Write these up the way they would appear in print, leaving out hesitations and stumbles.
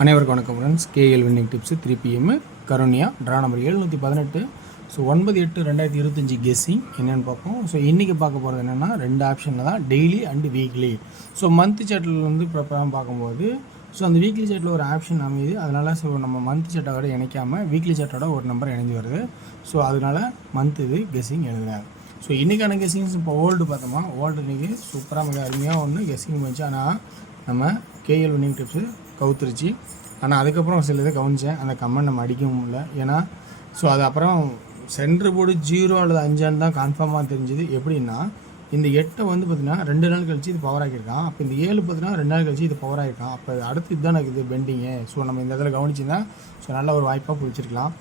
அனைவருக்கும் வணக்கம் friends. KL winning tips 3 PM Karunya draw number 718. So 9/8/2025 guessing என்னென்னு பார்ப்போம். ஸோ இன்றைக்கி பார்க்க போகிறது என்னென்னா 2 ஆப்ஷனில் தான், daily and weekly. So month சார்ட்டில் வந்து ப்ராப்பராக பார்க்கும்போது ஸோ அந்த வீக்லி சார்ட்டில் ஒரு ஆப்ஷன் அமையுது. அதனால் ஸோ நம்ம மந்த் சார்ட்டோட இணைக்காமல் வீக்லி சார்ட்டோட ஒரு நம்பர் இணைஞ்சு வருது. ஸோ அதனால் மந்த் இது கெஸ்ஸிங் எழுதுறாங்க. ஸோ இன்றைக்கான கெஸ்ஸிங்ஸ் இப்போ ஓல்டு பார்த்தோமா, ஓல்டு இன்றைக்கி சூப்பராக மிக அருமையாக ஒன்று கெஸ்ஸிங் வந்துச்சு. ஆனால் நம்ம கேஎல் வின்னிங் டிப்ஸு கவுத்துருச்சு. ஆனால் அதுக்கப்புறம் சில இதை கவனித்தேன், அந்த கமெண்ட் நம்ம அடிக்கவும் இல்லை. ஏன்னா ஸோ அது அப்புறம் சென்ட்ரு போர்டு 0 அல்லது 5 தான் கன்ஃபார்மாக தெரிஞ்சுது. எப்படின்னா இந்த 8 வந்து பார்த்திங்கன்னா 2 நாள் கழிச்சு இது பவர் ஆகியிருக்கான். அப்போ இந்த 7 பார்த்திங்கன்னா 2 நாள் கழிச்சு இது பவர் ஆகிருக்கான். அப்போ அடுத்து இதுதான் எனக்கு இது பெண்டிங்கு. ஸோ நம்ம இந்த இதில் கவனிச்சுன்னா ஸோ நல்ல ஒரு வாய்ப்பாக பிடிச்சிருக்கலாம்.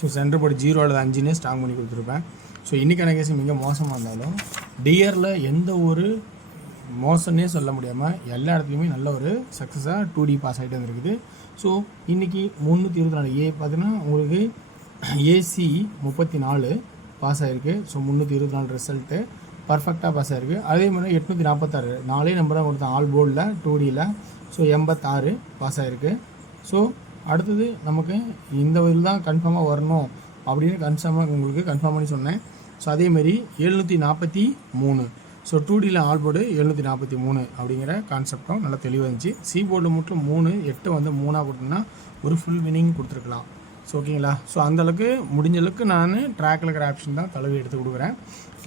ஸோ சென்ட்ரு போர்டு 0 அல்லது 5 ஸ்ட்ராங் பண்ணி கொடுத்துருப்பேன். ஸோ இன்றைக்கான கேஸ் மிக மோசமாக இருந்தாலும் டியரில் எந்த ஒரு மோசம்னே சொல்ல முடியாமல் எல்லா இடத்துலையுமே நல்ல ஒரு சக்ஸஸாக 2D பாஸ் ஆகிட்டு வந்துருக்குது. ஸோ இன்றைக்கி 324 ஏ பார்த்தீங்கன்னா உங்களுக்கு ஏசி 34 பாஸ் ஆகிருக்கு. ஸோ 324 ரிசல்ட்டு பர்ஃபெக்டாக பாஸ் ஆகிருக்கு. அதே மாதிரி 846 4 நம்பர் தான் கொடுத்தேன் ஆல் போர்டில் 2Dயில். ஸோ 86 பாஸ் ஆகிருக்கு. ஸோ அடுத்தது நமக்கு இந்த இதில் தான் கன்ஃபார்மாக வரணும் அப்படின்னு உங்களுக்கு கன்ஃபார்ம் பண்ணி சொன்னேன். ஸோ அதேமாரி 743 ஸோ 2Dயில் ஆல் போர்டு 743 அப்படிங்கிற கான்செப்டும் நல்லா தெளிவாக இருந்துச்சு. சி போர்டு மட்டும் 3 8 வந்து 3 கொடுத்தோம்னா ஒரு ஃபுல் வினிங் கொடுத்துருக்கலாம். ஸோ ஓகேங்களா. ஸோ அந்தளவுக்கு முடிஞ்ச அளவுக்கு நான் ட்ராக்கில் இருக்கிற ஆப்ஷன் தான் தழுவி எடுத்து கொடுக்குறேன்.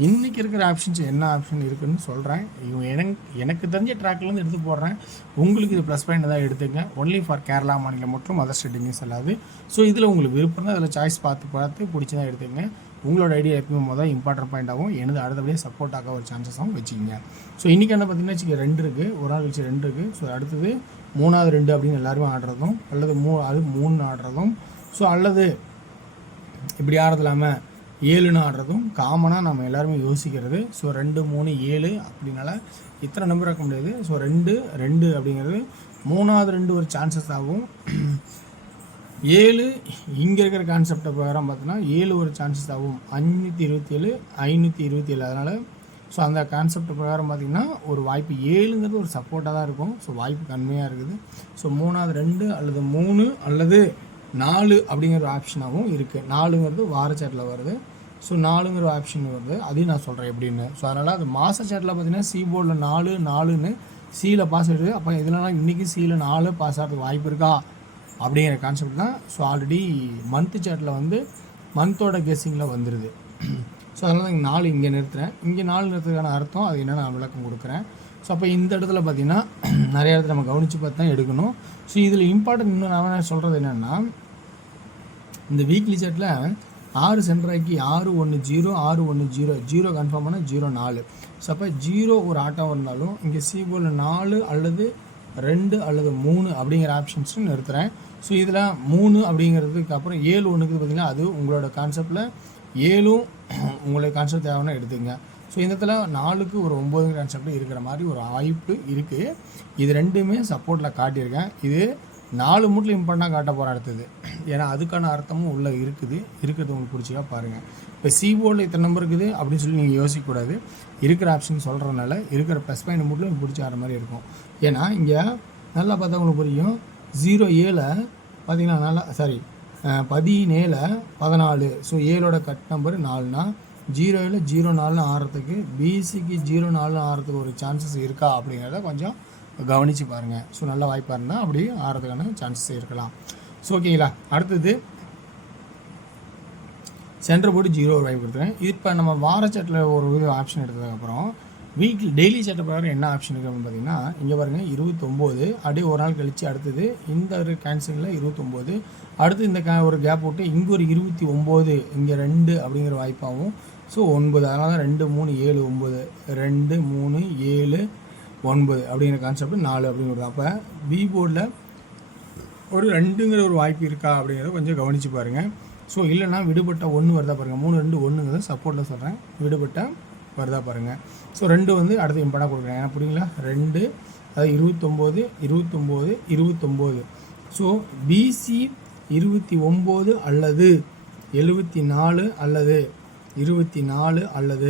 இன்றைக்கி இருக்கிற ஆப்ஷன்ஸ் என்ன ஆப்ஷன் இருக்குதுன்னு சொல்கிறேன். எனக்கு தெரிஞ்ச ட்ராக்லேருந்து எடுத்து போடுறேன். உங்களுக்கு இது ப்ளஸ் பாயிண்ட் தான் எடுத்துங்க. ஒன்லி ஃபார் கேரளா மாநிலம் மற்றும் அதர் ஸ்டேட்டிங்ஸ் அல்லாது. ஸோ இதில் உங்களுக்கு விருப்பம் தான், அதில் சாய்ஸ் பார்த்து பிடிச்சதான் எடுத்துங்க. உங்களோட ஐடியா எப்பவுமே தான் இம்பார்ட்டன்ட் பாயிண்ட்டாகவும் எனது அடுத்தபடியே சப்போர்ட்டாக ஒரு சான்சஸாகவும் வச்சுக்கிங்க. ஸோ இன்றைக்கி என்ன பார்த்தீங்கன்னா வச்சுக்க 2 இருக்குது, ஒரு நாள் கழிச்சு 2 இருக்குது. ஸோ அடுத்தது 3வது 2 அப்படின்னு எல்லாருமே ஆடுறதும், அல்லது 3 ஆடுறதும், ஸோ அல்லது இப்படி ஆடுறது இல்லாமல் 7ன்னு ஆடுறதும் காமனாக நம்ம எல்லாருமே யோசிக்கிறது. ஸோ 2 3 7 அப்படின்னால இத்தனை நம்பர் ஆக்க முடியாது. ஸோ 2 அப்படிங்கிறது 3வது 2 ஒரு சான்சஸ் ஆகும். 7 இங்கே இருக்கிற கான்செப்டை பிரகாரம் பார்த்தோன்னா 7 ஒரு சான்சஸ் ஆகும். 527 527 அதனால் ஸோ அந்த கான்செப்ட் பிரகாரம் பார்த்திங்கன்னா ஒரு வாய்ப்பு 7ங்கிறது ஒரு சப்போர்ட்டாக தான் இருக்கும். ஸோ வாய்ப்பு கம்மியாக இருக்குது. ஸோ 3வது 2 அல்லது 3 அல்லது 4 அப்படிங்கிற ஒரு ஆப்ஷனாகவும் இருக்குது. 4ங்கிறது வார சாட்டில் வருது. ஸோ 4ங்கிற ஆப்ஷன் வருது, அதையும் நான் சொல்கிறேன் எப்படின்னு. ஸோ அதனால் அது மாத சாட்டில் பார்த்திங்கன்னா சி போர்டில் 4ன்னு சியில் பாஸ் ஆகிடுது. அப்போ இதனால இன்றைக்கி சியில் 4 பாஸ் ஆகிறதுக்கு வாய்ப்பு இருக்கா அப்படிங்கிற கான்செப்ட் தான். ஸோ ஆல்ரெடி மந்த் சாட்டில் வந்து மந்தோட கெஸ்ஸிங்கில் வந்துடுது. ஸோ அதனால் தான் 4 இங்கே நிறுத்துகிறேன். இங்கே 4 நிறுத்துறதுக்கான அர்த்தம் அது என்ன நான் விளக்கம் கொடுக்குறேன். ஸோ அப்போ இந்த இடத்துல பார்த்திங்கன்னா நிறைய இடத்துல நம்ம கவனித்து பார்த்து தான் எடுக்கணும். ஸோ இதில் இம்பார்ட்டன்ட் இன்னும் நான் சொல்கிறது என்னென்னா, இந்த வீக்லி சாட்டில் 6 சென்டராக்கி 610 610 0 கன்ஃபார்ம் பண்ணால் 04. ஸோ அப்போ 0 ஒரு ஆட்டம் இருந்தாலும் இங்கே சி போர்டில் 4 அல்லது 2 அல்லது 3 அப்படிங்கிற ஆப்ஷன்ஸும் நிறுத்துகிறேன். ஸோ இதில் 3 அப்படிங்கிறதுக்கு அப்புறம் 7 ஒன்றுக்கு பார்த்திங்கன்னா அது உங்களோட கான்செப்டில் 7ம் உங்களுக்கு கான்செப்ட் தேவைன்னா எடுத்துங்க. ஸோ இந்த இடத்துல 4க்கு ஒரு 9 கான்செப்ட் இருக்கிற மாதிரி ஒரு வாய்ப்பு இருக்குது. இது ரெண்டுமே சப்போர்ட்டில் காட்டியிருக்கேன். இது 4 மூட்டில் இம்பார்ட்டண்டாக காட்ட போகிற அடுத்தது. ஏன்னா அதுக்கான அர்த்தமும் உள்ளே இருக்கிறது உங்களுக்கு பிடிச்சிக்கா பாருங்கள். இப்போ சி போர்டில் இத்தனை நம்பர் இருக்குது அப்படின்னு சொல்லி நீங்கள் யோசிக்கக்கூடாது. இருக்கிற ஆப்ஷன் சொல்கிறதுனால இருக்கிற ப்ளஸ் பாயிண்ட் மூட்டில் உங்களுக்கு பிடிச்ச ஆகிற மாதிரி இருக்கும். ஏன்னா இங்கே நல்லா பார்த்தா உங்களுக்கு புரியும். 07 பார்த்தீங்கன்னா நல்லா 17 14. ஸோ 7ஓட கட் நம்பர் 4னா 07 04 ஆகிறதுக்கு பிசிக்கு 04 ஆகிறதுக்கு ஒரு சான்சஸ் இருக்கா அப்படிங்கிறத கொஞ்சம் கவனித்து பாருங்கள். ஸோ நல்ல வாய்ப்பாக இருந்தால் அப்படி ஆகிறதுக்கான சான்சஸ் இருக்கலாம். ஸோ ஓகேங்களா. அடுத்தது சென்டர் போர்டு 0 வாய்ப்பு கொடுத்துருவேன். இப்போ நம்ம வார சாட்டில் ஒரு ஆப்ஷன் எடுத்ததுக்கப்புறம் டெய்லி சாட்டை பிரகாரம் என்ன ஆப்ஷன் இருக்குது அப்படின்னு பார்த்தீங்கன்னா இங்கே பாருங்கள் 29 அப்படியே ஒரு நாள் கழித்து அடுத்தது இந்த ஒரு கேன்சலில் 29 அடுத்து இந்த ஒரு கேப் விட்டு இங்கே ஒரு 29 இங்கே 2 அப்படிங்கிற வாய்ப்பாகவும். ஸோ 9 அதனால தான் 2 3 7 9 2 3 7 9 அப்படிங்கிற கான்செப்ட் 4 அப்படிங்கிறது. அப்போ பி போர்டில் ஒரு 2ங்கிற ஒரு வாய்ப்பு இருக்கா அப்படிங்கிறத கொஞ்சம் கவனித்து பாருங்கள். ஸோ இல்லைனா விடுபட்ட 1 வருதா பாருங்கள். 3 2 1ங்கிறத சப்போர்ட்டில் சொல்கிறேன். விடுபட்ட வருதா பாருங்கள். ஸோ 2 வந்து அடுத்து இம்பார்ட்டாக கொடுக்குறேன். ஏன்னா புரியுங்களா. 2 அது 29 29 29. ஸோ பிசி 29 அல்லது 74 அல்லது 24 அல்லது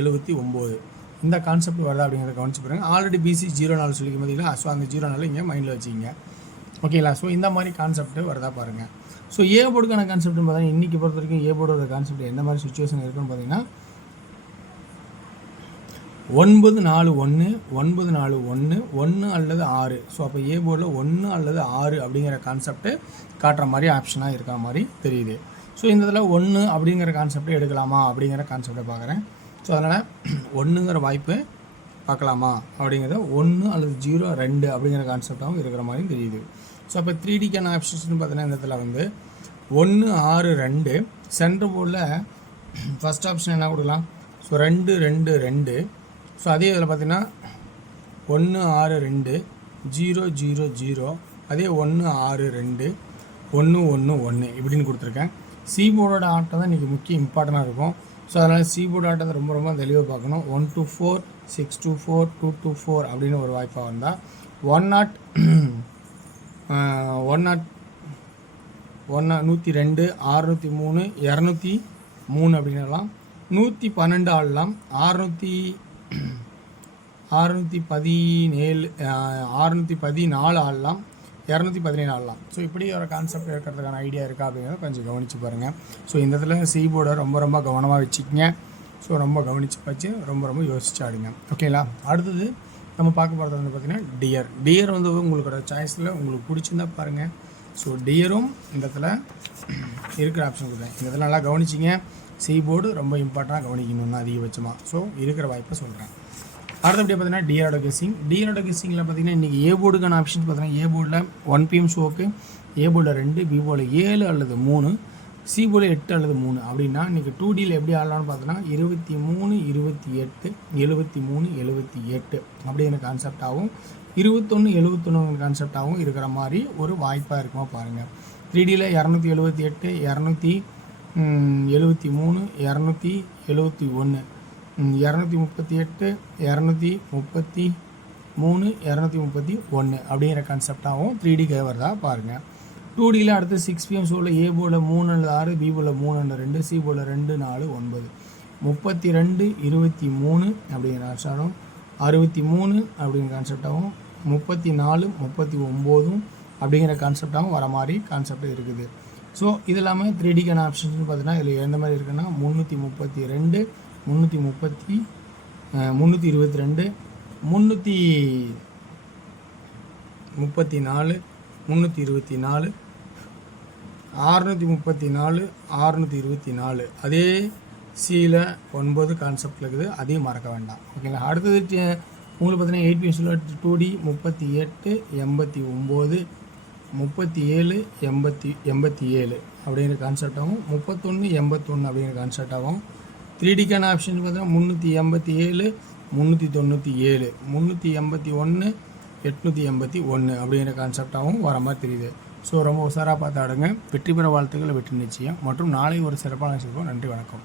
79 இந்த கான்செப்ட் வருதா அப்படிங்கிறத கவனிச்சு பாருங்கள். ஆல்ரெடி பிசி 04 சொல்லிக்கும் பார்த்தீங்களா. ஸோ அந்த 04 இங்கே மைண்டில் வச்சுக்கிங்க. ஓகேங்களா. ஸோ இந்த மாதிரி கான்செப்ட் வருதா பாருங்கள். ஸோ ஏ போர்டுக்கான கான்செப்ட்னு பார்த்தீங்கன்னா இன்றைக்கி பொறுத்த வரைக்கும் ஏ போர்டோட கான்செப்ட் எந்த மாதிரி சுச்சுவேஷன் இருக்குன்னு பார்த்தீங்கன்னா 9-4-1 9-4-1 1 அல்லது 6. ஸோ அப்போ ஏ போர்டில் 1 அல்லது 6 அப்படிங்கிற கான்செப்ட்டு காட்டுற மாதிரி ஆப்ஷனாக இருக்கிற மாதிரி தெரியுது. ஸோ இந்த இதில் 1 அப்படிங்கிற கான்செப்டை எடுக்கலாமா அப்படிங்கிற கான்செப்டை பார்க்குறேன். ஸோ அதனால் 1ங்கிற வாய்ப்பு பார்க்கலாமா அப்படிங்கிறத 1 அல்லது 0 2 அப்படிங்கிற கான்செப்டாகவும் இருக்கிற மாதிரி தெரியுது. ஸோ அப்போ 3Dக்கான ஆப்ஷன்ஸ்னு பார்த்தீங்கன்னா இந்த இடத்துல வந்து 1 6 2 சென்டர் போர்டில் ஃபஸ்ட் ஆப்ஷன் என்ன கொடுக்கலாம். ஸோ 2 2 2. ஸோ அதே இதில் பார்த்தீங்கன்னா 1 6 2 0 0 0. அதே 1 6 2 1 1 1 இப்படின்னு கொடுத்துருக்கேன். சி போர்டோட ஆட்டம் தான் இன்றைக்கி முக்கிய இம்பார்ட்டண்ட்டாக இருக்கும். ஸோ அதனால் சி போர்டு ஆட்டத்தை ரொம்ப ரொம்ப தெளிவாக பார்க்கணும். 1 to 4 6 to 4 2 to 4 அப்படின்னு ஒரு வாய்ப்பாக வந்தால் 102 603 203 அப்படின்னுலாம் 112 ஆடலாம். 614 ஆடலாம். 217 ஆடலாம். ஸோ இப்படி ஒரு கான்செப்ட் இருக்கிறதுக்கான ஐடியா இருக்கா அப்படிங்கிறத கொஞ்சம் கவனித்து பாருங்கள். ஸோ இந்த இடத்துல சி போர்டை ரொம்ப ரொம்ப கவனமாக வச்சுக்கோங்க. ஸோ ரொம்ப கவனித்து வச்சு ரொம்ப யோசிச்சு ஆடுங்க. ஓகேங்களா. அடுத்தது நம்ம பார்க்க போகிறது வந்து பார்த்திங்கன்னா டியர் வந்து உங்களோட சாய்ஸில் உங்களுக்கு பிடிச்சிருந்தா பாருங்கள். ஸோ டியரும் இந்த இடத்துல இருக்கிற ஆப்ஷன் கொடுத்தேன். இந்த இடத்துல நல்லா கவனிச்சிங்க. சி போர்டு ரொம்ப இம்பார்ட்டண்ட்டாக கவனிக்கணும்னு அதிகபட்சமாக. ஸோ இருக்கிற வாய்ப்பை சொல்கிறேன். அடுத்தபடி பார்த்தீங்கன்னா டியரோட கெஸ்ஸிங்கில் பார்த்தீங்கன்னா இன்றைக்கி ஏ போர்டுக்கான ஆப்ஷன்ஸ் பார்த்தீங்கன்னா ஏ போர்டில் 1 PM ஷோக்கு ஏ போர்டில் 2 பி போர்டில் 7 அல்லது 3 சி போர்டில் 8 அல்லது 3 அப்படின்னா இன்றைக்கி 2Dயில் எப்படி ஆடலாம்னு பார்த்தோன்னா 23 28 73 78 அப்படிங்கிற கான்செப்டாகவும் 21 71 கான்செப்டாகவும் இருக்கிற மாதிரி ஒரு வாய்ப்பாக இருக்குமா பாருங்கள். 3Dயில் 278 273 271 238 233 231 அப்படிங்கிற கான்செப்டாகவும் 3D வருதா பாருங்கள். 2Dயில் அடுத்து 6 PM ஷோவில் ஏ போர்டில் 3 அல்லது 6 பி போர்டில் 3 அல்லது 2 சி போர்டில் 2 4 9 32 23 அப்படிங்கிற கான்செப்டாகவும் 63 அப்படிங்கிற கான்செப்டாகவும் 34 39 அப்படிங்கிற கான்செப்டாகவும் வர மாதிரி கான்செப்ட் இருக்குது. ஸோ இது இல்லாமல் 3Dக்கான ஆப்ஷன்ஸ்னு பார்த்தீங்கன்னா இதில் எந்த மாதிரி இருக்குன்னா 332 322 334 324 634 624 அதே சியில் 9 கான்செப்டில் இருக்குது. அதையும் மறக்க வேண்டாம். ஓகேங்களா. அடுத்தது உங்களுக்கு பார்த்தீங்கன்னா 8 PM 2D 38 89 37 87 அப்படிங்கிற கான்செப்டாகவும் 31 81 அப்படிங்கிற கான்செப்டாகவும் 3Dக்கான ஆப்ஷன் பார்த்தீங்கன்னா 387 397 381 881 அப்படிங்கிற கான்செப்டாகவும் வர மாதிரி தெரியுது. ஸோ ரொம்ப உஷாராக பார்த்து ஆடுங்க. வெற்றி பெற வாழ்த்துக்கள். வெற்றி நிச்சயம். மற்றும் நாளை ஒரு சிறப்பான விஷயம். நன்றி, வணக்கம்.